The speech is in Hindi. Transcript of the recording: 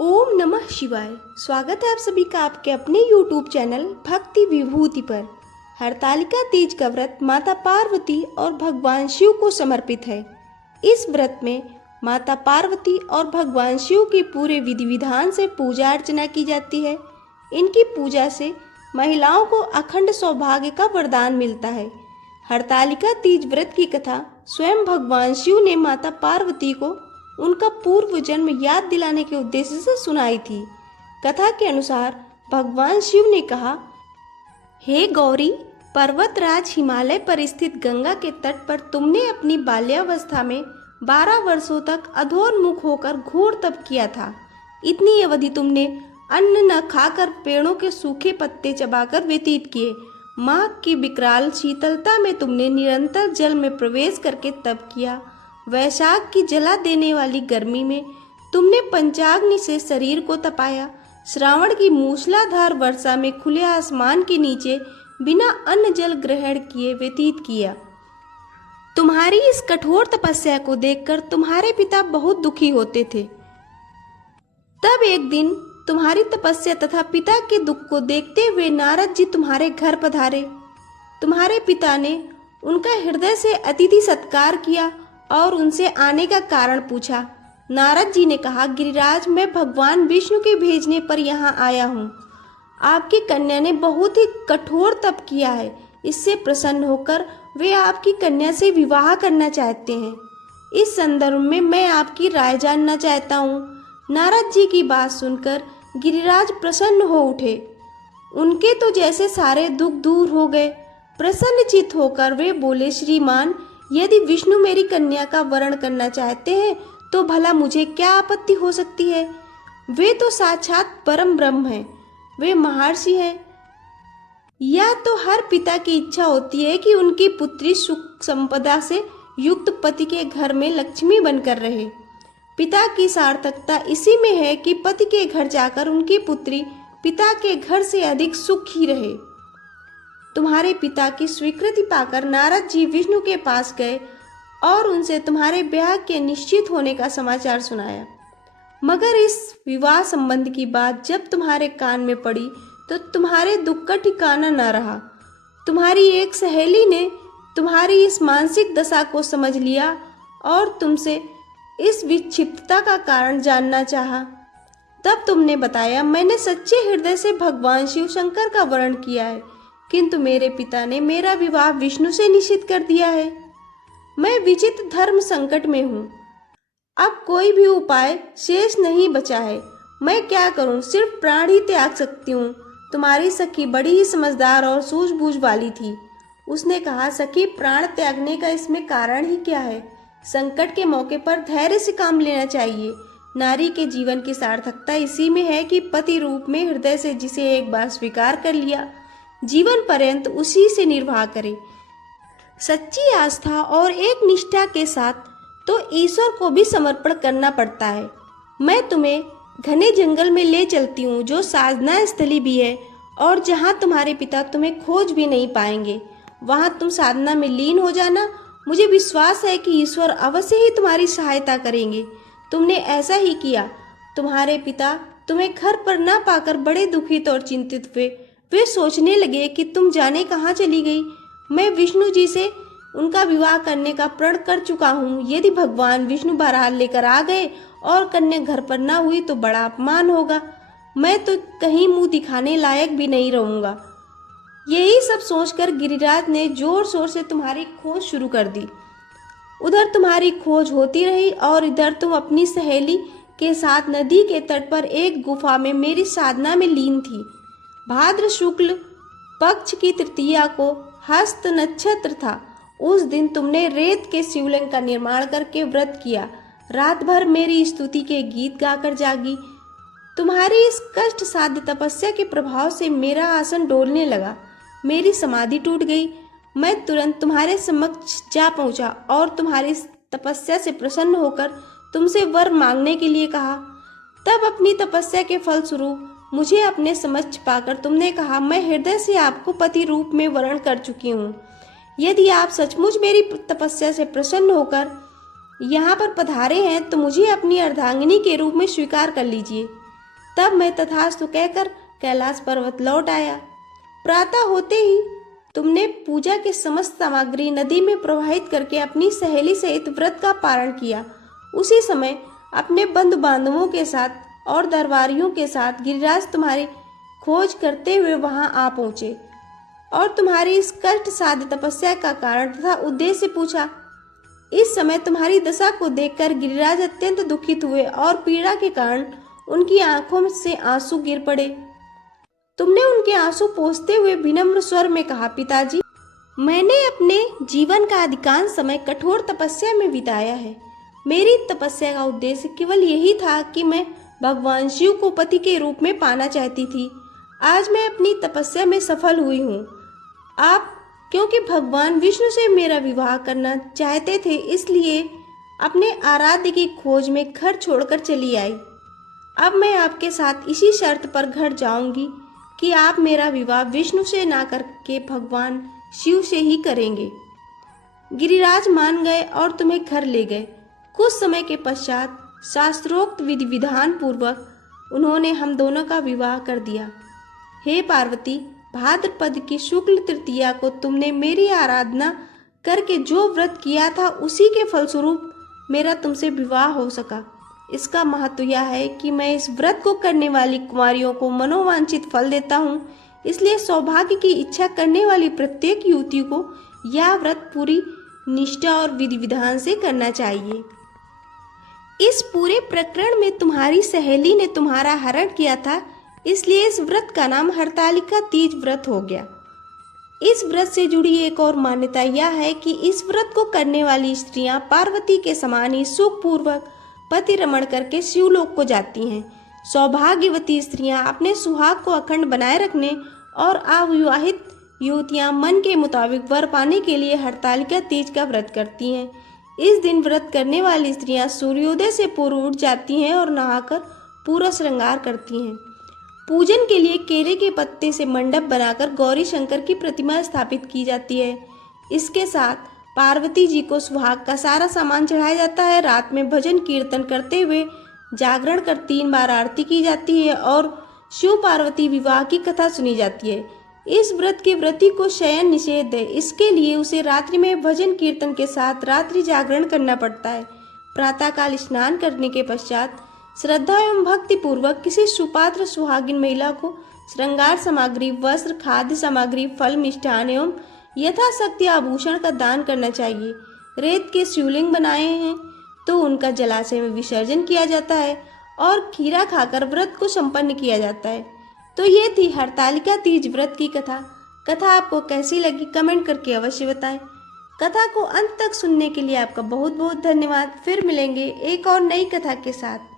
ओम नमः शिवाय। स्वागत है आप सभी का आपके अपने YouTube चैनल भक्ति विभूति पर। हरतालिका तीज का व्रत माता पार्वती और भगवान शिव को समर्पित है। इस व्रत में माता पार्वती और भगवान शिव की पूरे विधि विधान से पूजा अर्चना की जाती है। इनकी पूजा से महिलाओं को अखंड सौभाग्य का वरदान मिलता है। हरतालिका तीज व्रत की कथा स्वयं भगवान शिव ने माता पार्वती को उनका पूर्व जन्म याद दिलाने के उद्देश्य से सुनाई थी। कथा के अनुसार भगवान शिव ने कहा, हे गौरी, पर्वतराज हिमालय पर स्थित गंगा के तट पर तुमने अपनी बाल्यावस्था में 12 वर्षों तक अधोन्मुख होकर घोर तप किया था। इतनी अवधि तुमने अन्न न खाकर पेड़ों के सूखे पत्ते चबाकर व्यतीत किए। माघ की विकराल शीतलता में तुमने निरंतर जल में प्रवेश करके तप किया। वैशाख की जला देने वाली गर्मी में तुमने पंचाग्नि से शरीर को तपाया। श्रावण की मूसलाधार वर्षा में खुले आसमान के नीचे बिना अन्न जल ग्रहण किए व्यतीत किया। तुम्हारी इस कठोर तपस्या को देखकर तुम्हारे पिता बहुत दुखी होते थे। तब एक दिन तुम्हारी तपस्या तथा पिता के दुख को देखते हुए नारद जी तुम्हारे घर पधारे। तुम्हारे पिता ने उनका हृदय से अतिथि सत्कार किया और उनसे आने का कारण पूछा। नारद जी ने कहा, गिरिराज, मैं भगवान विष्णु के भेजने पर यहाँ आया हूँ। आपकी कन्या ने बहुत ही कठोर तप किया है। इससे प्रसन्न होकर वे आपकी कन्या से विवाह करना चाहते हैं। इस संदर्भ में मैं आपकी राय जानना चाहता हूँ। नारद जी की बात सुनकर गिरिराज प्रसन्न हो उठे। उनके तो जैसे सारे दुख दूर हो गए। प्रसन्नचित्त होकर वे बोले, श्रीमान, यदि विष्णु मेरी कन्या का वरण करना चाहते हैं तो भला मुझे क्या आपत्ति हो सकती है। वे तो साक्षात परम ब्रह्म हैं। वे महर्षि हैं। यह तो हर पिता की इच्छा होती है कि उनकी पुत्री सुख संपदा से युक्त पति के घर में लक्ष्मी बनकर रहे। पिता की सार्थकता इसी में है कि पति के घर जाकर उनकी पुत्री पिता के घर से अधिक सुखी रहे। तुम्हारे पिता की स्वीकृति पाकर नारद जी विष्णु के पास गए और उनसे तुम्हारे ब्याह के निश्चित होने का समाचार सुनाया। मगर इस विवाह संबंध की बात जब तुम्हारे कान में पड़ी तो तुम्हारे दुख का ठिकाना न रहा। तुम्हारी एक सहेली ने तुम्हारी इस मानसिक दशा को समझ लिया और तुमसे इस विक्षिप्तता का कारण जानना चाहा। तब तुमने बताया, मैंने सच्चे हृदय से भगवान शिव शंकर का वरण किया है, किंतु मेरे पिता ने मेरा विवाह विष्णु से निश्चित कर दिया है। मैं विचित्र धर्म संकट में हूँ। अब कोई भी उपाय शेष नहीं बचा है। मैं क्या करूँ? सिर्फ प्राण ही त्याग सकती हूँ। तुम्हारी सखी बड़ी ही समझदार और सूझबूझ वाली थी। उसने कहा, सखी, प्राण त्यागने का इसमें कारण ही क्या है? संकट के मौके पर धैर्य से काम लेना चाहिए। नारी के जीवन की सार्थकता इसी में है कि पति रूप में हृदय से जिसे एक बार स्वीकार कर लिया, जीवन पर्यंत उसी से निर्वाह करे। सच्ची आस्था और एक निष्ठा के साथ तो ईश्वर को भी समर्पण करना पड़ता है। मैं तुम्हें घने जंगल में ले चलती हूँ, जो साधना स्थली भी है और जहाँ तुम्हारे पिता तुम्हें खोज भी नहीं पाएंगे। वहाँ तुम साधना में लीन हो जाना। मुझे विश्वास है कि ईश्वर अवश्य ही तुम्हारी सहायता करेंगे। तुमने ऐसा ही किया। तुम्हारे पिता तुम्हें घर पर न पाकर बड़े दुखित और चिंतित हुए। वे सोचने लगे कि तुम जाने कहाँ चली गई। मैं विष्णु जी से उनका विवाह करने का प्रण कर चुका हूँ। यदि भगवान विष्णु बारात लेकर आ गए और कन्या घर पर न हुई तो बड़ा अपमान होगा। मैं तो कहीं मुंह दिखाने लायक भी नहीं रहूंगा। यही सब सोचकर गिरिराज ने जोर शोर से तुम्हारी खोज शुरू कर दी। उधर तुम्हारी खोज होती रही और इधर तुम अपनी सहेली के साथ नदी के तट पर एक गुफा में मेरी साधना में लीन थी। भाद्र शुक्ल पक्ष की तृतीया को हस्त नक्षत्र था। उस दिन तुमने रेत के शिवलिंग का निर्माण करके व्रत किया। रात भर मेरी स्तुति के गीत गाकर जागी। तुम्हारी इस कष्ट साध्य तपस्या के प्रभाव से मेरा आसन डोलने लगा। मेरी समाधि टूट गई। मैं तुरंत तुम्हारे समक्ष जा पहुंचा और तुम्हारी तपस्या से प्रसन्न होकर तुमसे वर मांगने के लिए कहा। तब अपनी तपस्या के फलस्वरूप मुझे अपने समक्ष पाकर तुमने कहा, मैं हृदय से आपको पति रूप में वरण कर चुकी हूँ। यदि आप सचमुच मेरी तपस्या से प्रसन्न होकर यहाँ पर पधारे हैं तो मुझे अपनी अर्धांगिनी के रूप में स्वीकार कर लीजिए। तब मैं तथास्तु कहकर कैलाश पर्वत लौट आया। प्रातः होते ही तुमने पूजा की समस्त सामग्री नदी में प्रवाहित करके अपनी सहेली सहित व्रत का पारण किया। उसी समय अपने बंधु बांधवों के साथ और दरबारियों के साथ गिरिराज तुम्हारी खोज करते हुए वहां आ पहुंचे और तुम्हारी इस कष्ट साध्य तपस्या का कारण तथा उद्देश्य पूछा। इस समय तुम्हारी दशा को देखकर गिरिराज अत्यंत दुखित हुए और पीड़ा के कारण उनकी आंखों से आंसू गिर पड़े। तुमने उनके आंसू पोंछते हुए विनम्र स्वर में कहा, पिताजी, मैंने अपने जीवन का अधिकांश समय कठोर तपस्या में बिताया है। मेरी तपस्या का उद्देश्य केवल यही था कि मैं भगवान शिव को पति के रूप में पाना चाहती थी। आज मैं अपनी तपस्या में सफल हुई हूँ। आप क्योंकि भगवान विष्णु से मेरा विवाह करना चाहते थे, इसलिए अपने आराध्य की खोज में घर छोड़कर चली आई। अब मैं आपके साथ इसी शर्त पर घर जाऊंगी कि आप मेरा विवाह विष्णु से ना करके भगवान शिव से ही करेंगे। गिरिराज मान गए और तुम्हें घर ले गए। कुछ समय के पश्चात शास्त्रोक्त विधि विधान पूर्वक उन्होंने हम दोनों का विवाह कर दिया। हे पार्वती, भाद्रपद की शुक्ल तृतीया को तुमने मेरी आराधना करके जो व्रत किया था, उसी के फलस्वरूप मेरा तुमसे विवाह हो सका। इसका महत्व यह है कि मैं इस व्रत को करने वाली कुमारियों को मनोवांछित फल देता हूँ। इसलिए सौभाग्य की इच्छा करने वाली प्रत्येक युवती को यह व्रत पूरी निष्ठा और विधि विधान से करना चाहिए। इस पूरे प्रकरण में तुम्हारी सहेली ने तुम्हारा हरण किया था, इसलिए इस व्रत का नाम हरतालिका तीज व्रत हो गया। इस व्रत से जुड़ी एक और मान्यता यह है कि इस व्रत को करने वाली स्त्रियां पार्वती के समान ही सुखपूर्वक पति रमण करके शिवलोक को जाती हैं। सौभाग्यवती स्त्रियां अपने सुहाग को अखंड बनाए रखने और अविवाहित युवतियां मन के मुताबिक वर पाने के लिए हरतालिका तीज का व्रत करती हैं। इस दिन व्रत करने वाली स्त्रियां सूर्योदय से पूर्व उठ जाती हैं और नहाकर पूरा श्रृंगार करती हैं। पूजन के लिए केले के पत्ते से मंडप बनाकर गौरी शंकर की प्रतिमा स्थापित की जाती है। इसके साथ पार्वती जी को सुहाग का सारा सामान चढ़ाया जाता है। रात में भजन कीर्तन करते हुए जागरण कर 3 बार आरती की जाती है और शिव पार्वती विवाह की कथा सुनी जाती है। इस व्रत के व्रती को शयन निषेध है, इसके लिए उसे रात्रि में भजन कीर्तन के साथ रात्रि जागरण करना पड़ता है। प्रातःकाल स्नान करने के पश्चात श्रद्धा एवं भक्ति पूर्वक किसी सुपात्र सुहागिन महिला को श्रृंगार सामग्री, वस्त्र, खाद्य सामग्री, फल, मिष्ठान एवं यथाशक्ति आभूषण का दान करना चाहिए। रेत के शिवलिंग बनाए हैं तो उनका जलाशय में विसर्जन किया जाता है और खीरा खाकर व्रत को संपन्न किया जाता है। तो ये थी हरतालिका तीज व्रत की कथा। कथा आपको कैसी लगी कमेंट करके अवश्य बताएं। कथा को अंत तक सुनने के लिए आपका बहुत बहुत धन्यवाद। फिर मिलेंगे एक और नई कथा के साथ।